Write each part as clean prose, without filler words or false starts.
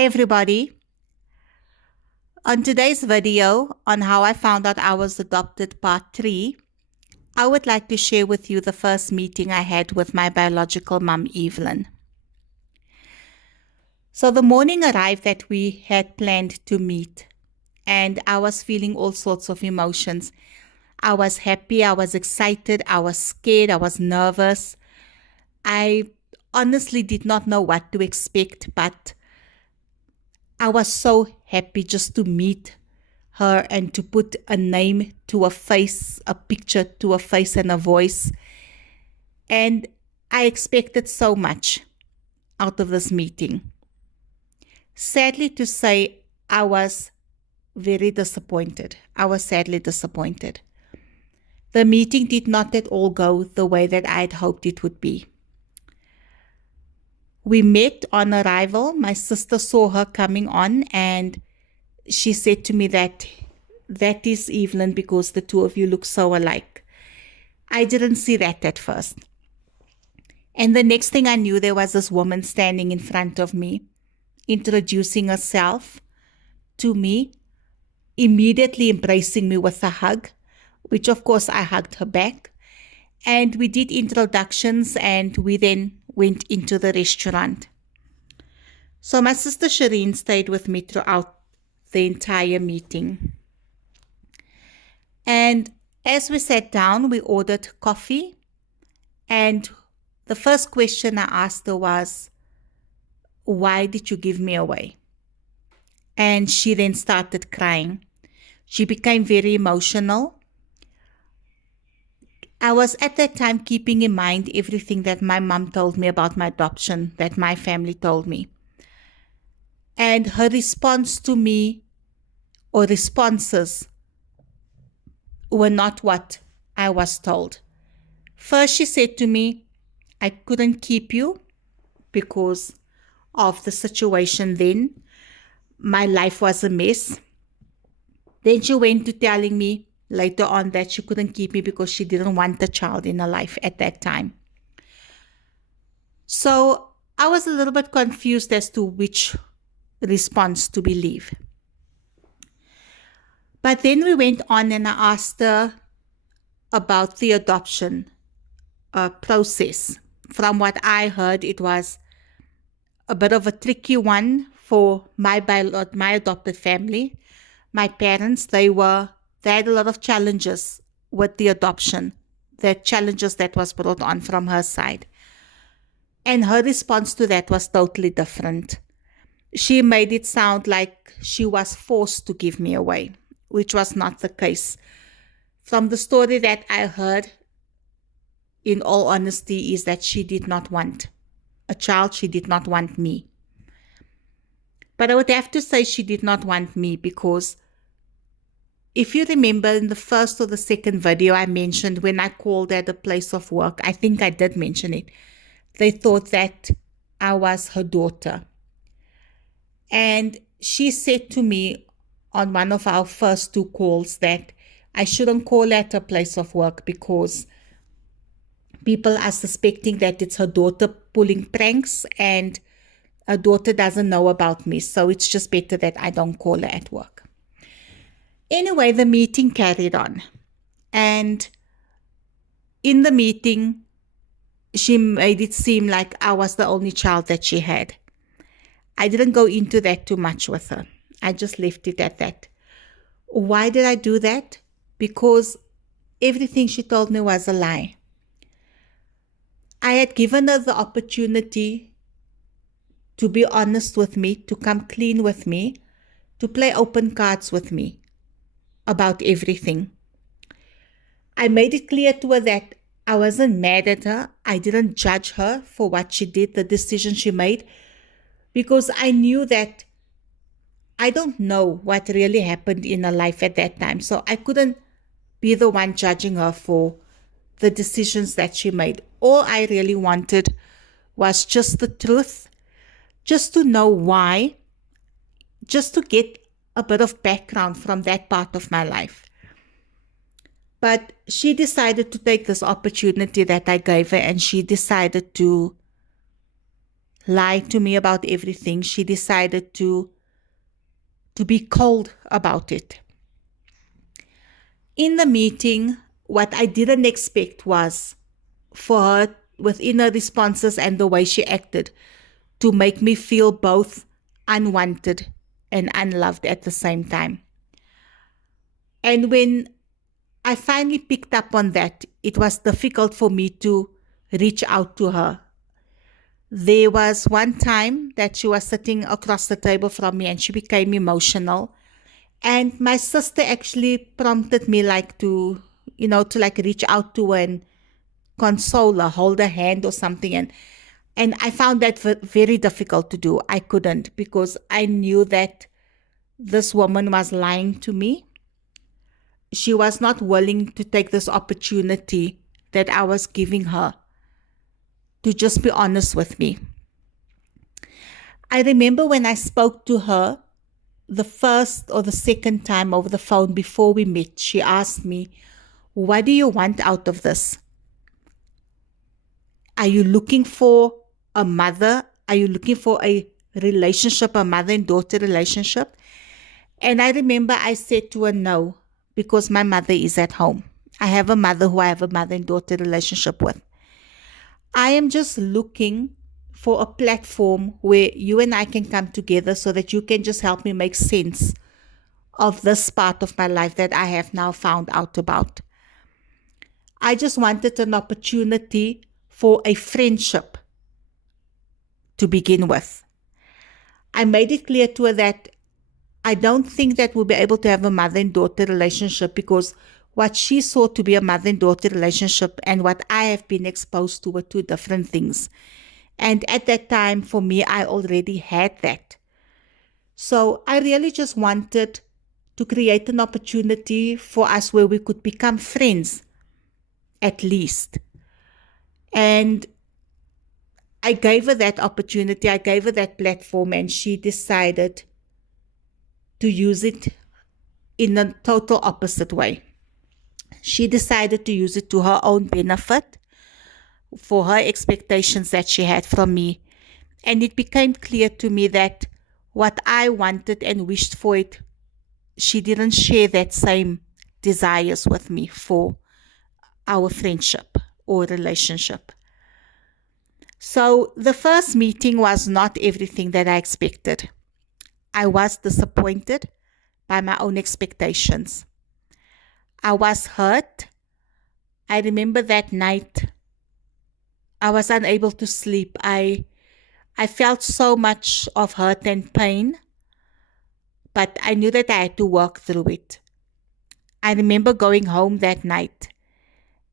Hi everybody. On today's video on how I found out I was adopted part 3, I would like to share with you the first meeting I had with my biological mum, Evelyn. So the morning arrived that we had planned to meet, and I was feeling all sorts of emotions. I was happy, I was excited, I was scared, I was nervous. I honestly did not know what to expect, but I was so happy just to meet her and to put a name to a face, a picture to a face and a voice. And I expected so much out of this meeting. Sadly to say, I was very disappointed. I was sadly disappointed. The meeting did not at all go the way that I had hoped it would be. We met on arrival. My sister saw her coming on and she said to me that is Evelyn because the two of you look so alike. I didn't see that at first. And the next thing I knew, there was this woman standing in front of me, introducing herself to me, immediately embracing me with a hug, which of course I hugged her back. And we did introductions and we then went into the restaurant. So my sister Shireen stayed with me throughout the entire meeting. And as we sat down, we ordered coffee. And the first question I asked her was, "Why did you give me away?" And she then started crying. She became very emotional. I was at that time keeping in mind everything that my mom told me about my adoption, that my family told me. And her response to me, or responses, were not what I was told. First, she said to me, "I couldn't keep you because of the situation then. My life was a mess." Then she went to telling me later on that she couldn't keep me because she didn't want a child in her life at that time. So I was a little bit confused as to which response to believe. But then we went on and I asked her about the adoption process. From what I heard, it was a bit of a tricky one for my adopted family. My parents, they had a lot of challenges with the adoption, the challenges that was brought on from her side. And her response to that was totally different. She made it sound like she was forced to give me away, which was not the case. From the story that I heard, in all honesty, is that she did not want a child. She did not want me. But I would have to say she did not want me because if you remember in the first or the second video I mentioned when I called at a place of work, I think I did mention it, they thought that I was her daughter. And she said to me on one of our first 2 calls that I shouldn't call at a place of work because people are suspecting that it's her daughter pulling pranks and her daughter doesn't know about me. So it's just better that I don't call her at work. Anyway, the meeting carried on. And in the meeting, she made it seem like I was the only child that she had. I didn't go into that too much with her. I just left it at that. Why did I do that? Because everything she told me was a lie. I had given her the opportunity to be honest with me, to come clean with me, to play open cards with me about everything. I made it clear to her that I wasn't mad at her. I didn't judge her for what she did, the decision she made, because I knew that I don't know what really happened in her life at that time. So I couldn't be the one judging her for the decisions that she made. All I really wanted was just the truth, just to know why, just to get a bit of background from that part of my life. But she decided to take this opportunity that I gave her and she decided to lie to me about everything. She decided to be cold about it. In the meeting, what I didn't expect was for her, within her responses and the way she acted, to make me feel both unwanted and unloved at the same time. And when I finally picked up on that, it was difficult for me to reach out to her. There was one time that she was sitting across the table from me and she became emotional. And my sister actually prompted me to reach out to her and console her, hold her hand or something. And I found that very difficult to do. I couldn't, because I knew that this woman was lying to me. She was not willing to take this opportunity that I was giving her to just be honest with me. I remember when I spoke to her the first or the second time over the phone before we met, she asked me, "What do you want out of this? Are you looking for a mother? Are you looking for a relationship, a mother and daughter relationship?" And I remember I said to her, "No, because my mother is at home. I have a mother who I have a mother and daughter relationship with. I am just looking for a platform where you and I can come together so that you can just help me make sense of this part of my life that I have now found out about. I just wanted an opportunity for a friendship to begin with." I made it clear to her that I don't think that we'll be able to have a mother and daughter relationship, because what she saw to be a mother and daughter relationship and what I have been exposed to were two different things. And at that time, for me, I already had that. So I really just wanted to create an opportunity for us where we could become friends, at least. And I gave her that opportunity, I gave her that platform, and she decided to use it in a total opposite way. She decided to use it to her own benefit, for her expectations that she had from me. And it became clear to me that what I wanted and wished for it, she didn't share that same desires with me for our friendship or relationship. So the first meeting was not everything that I expected. I was disappointed by my own expectations. I was hurt. I remember that night I was unable to sleep. I felt so much of hurt and pain, but I knew that I had to work through it. I remember going home that night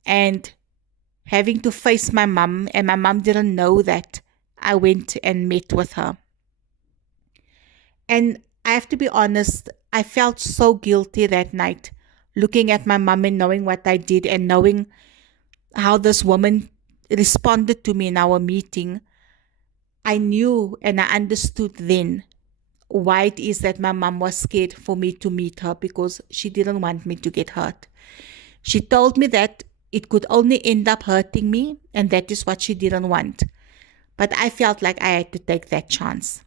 and having to face my mom, and my mom didn't know that I went and met with her. And I have to be honest, I felt so guilty that night, looking at my mom and knowing what I did and knowing how this woman responded to me in our meeting. I knew and I understood then why it is that my mom was scared for me to meet her, because she didn't want me to get hurt. She told me that it could only end up hurting me, and that is what she didn't want. But I felt like I had to take that chance.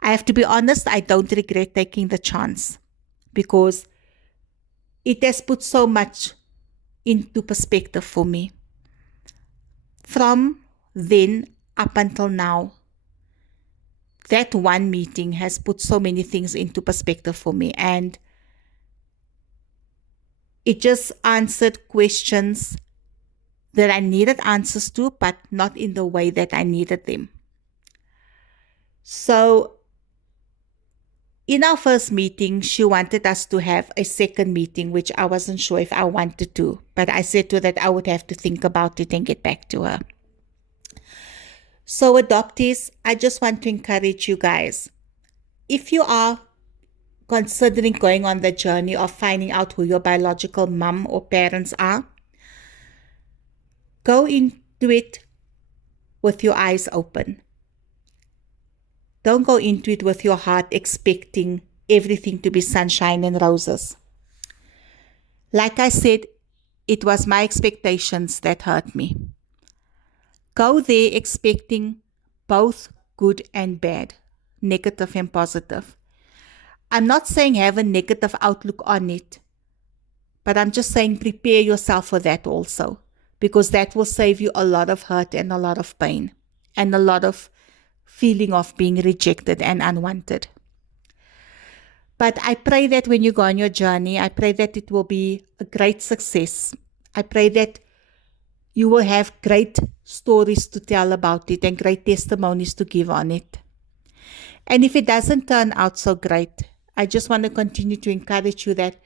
I have to be honest, I don't regret taking the chance, because it has put so much into perspective for me. From then up until now, that one meeting has put so many things into perspective for me, and it just answered questions that I needed answers to, but not in the way that I needed them. So in our first meeting, she wanted us to have a second meeting, which I wasn't sure if I wanted to, but I said to her that I would have to think about it and get back to her. So adoptees, I just want to encourage you guys, if you are considering going on the journey of finding out who your biological mom or parents are, go into it with your eyes open. Don't go into it with your heart expecting everything to be sunshine and roses. Like I said, it was my expectations that hurt me. Go there expecting both good and bad, negative and positive. I'm not saying have a negative outlook on it, but I'm just saying prepare yourself for that also, because that will save you a lot of hurt and a lot of pain and a lot of feeling of being rejected and unwanted. But I pray that when you go on your journey, I pray that it will be a great success. I pray that you will have great stories to tell about it and great testimonies to give on it. And if it doesn't turn out so great, I just want to continue to encourage you that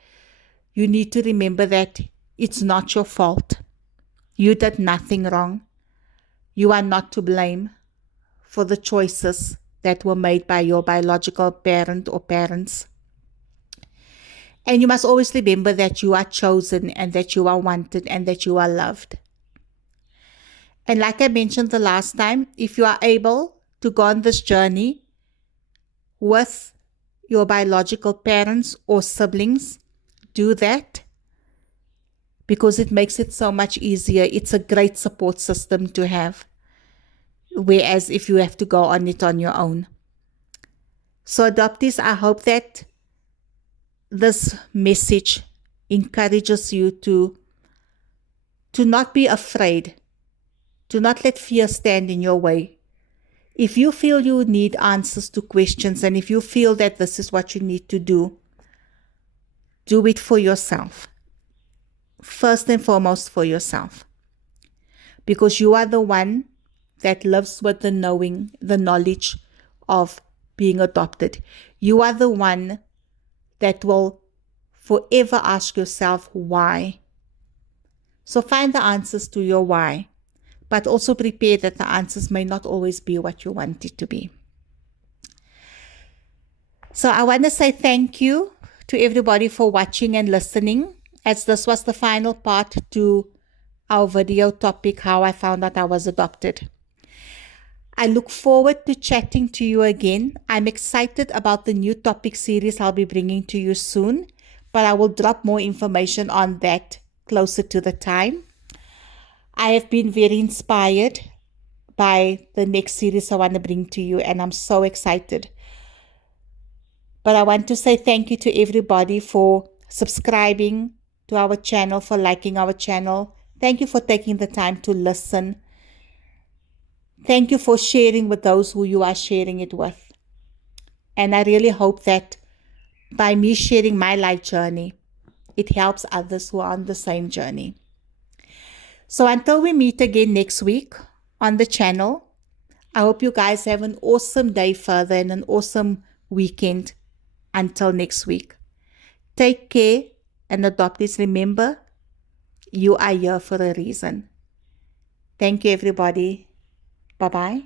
you need to remember that it's not your fault. You did nothing wrong. You are not to blame for the choices that were made by your biological parent or parents. And you must always remember that you are chosen and that you are wanted and that you are loved. And like I mentioned the last time, if you are able to go on this journey with your biological parents or siblings, do that, because it makes it so much easier. It's a great support system to have, whereas if you have to go on it on your own. So adoptees, I hope that this message encourages you to not be afraid, to not let fear stand in your way. If you feel you need answers to questions, and if you feel that this is what you need to do it for yourself. First and foremost for yourself. Because you are the one that lives with the knowledge of being adopted. You are the one that will forever ask yourself why. So find the answers to your why, but also prepare that the answers may not always be what you want it to be. So I want to say thank you to everybody for watching and listening, as this was the final part to our video topic, how I found out I was adopted. I look forward to chatting to you again. I'm excited about the new topic series I'll be bringing to you soon, but I will drop more information on that closer to the time. I have been very inspired by the next series I want to bring to you, and I'm so excited. But I want to say thank you to everybody for subscribing to our channel, for liking our channel. Thank you for taking the time to listen. Thank you for sharing with those who you are sharing it with. And I really hope that by me sharing my life journey, it helps others who are on the same journey. So until we meet again next week on the channel, I hope you guys have an awesome day further and an awesome weekend until next week. Take care, and adoptees, remember, you are here for a reason. Thank you, everybody. Bye-bye.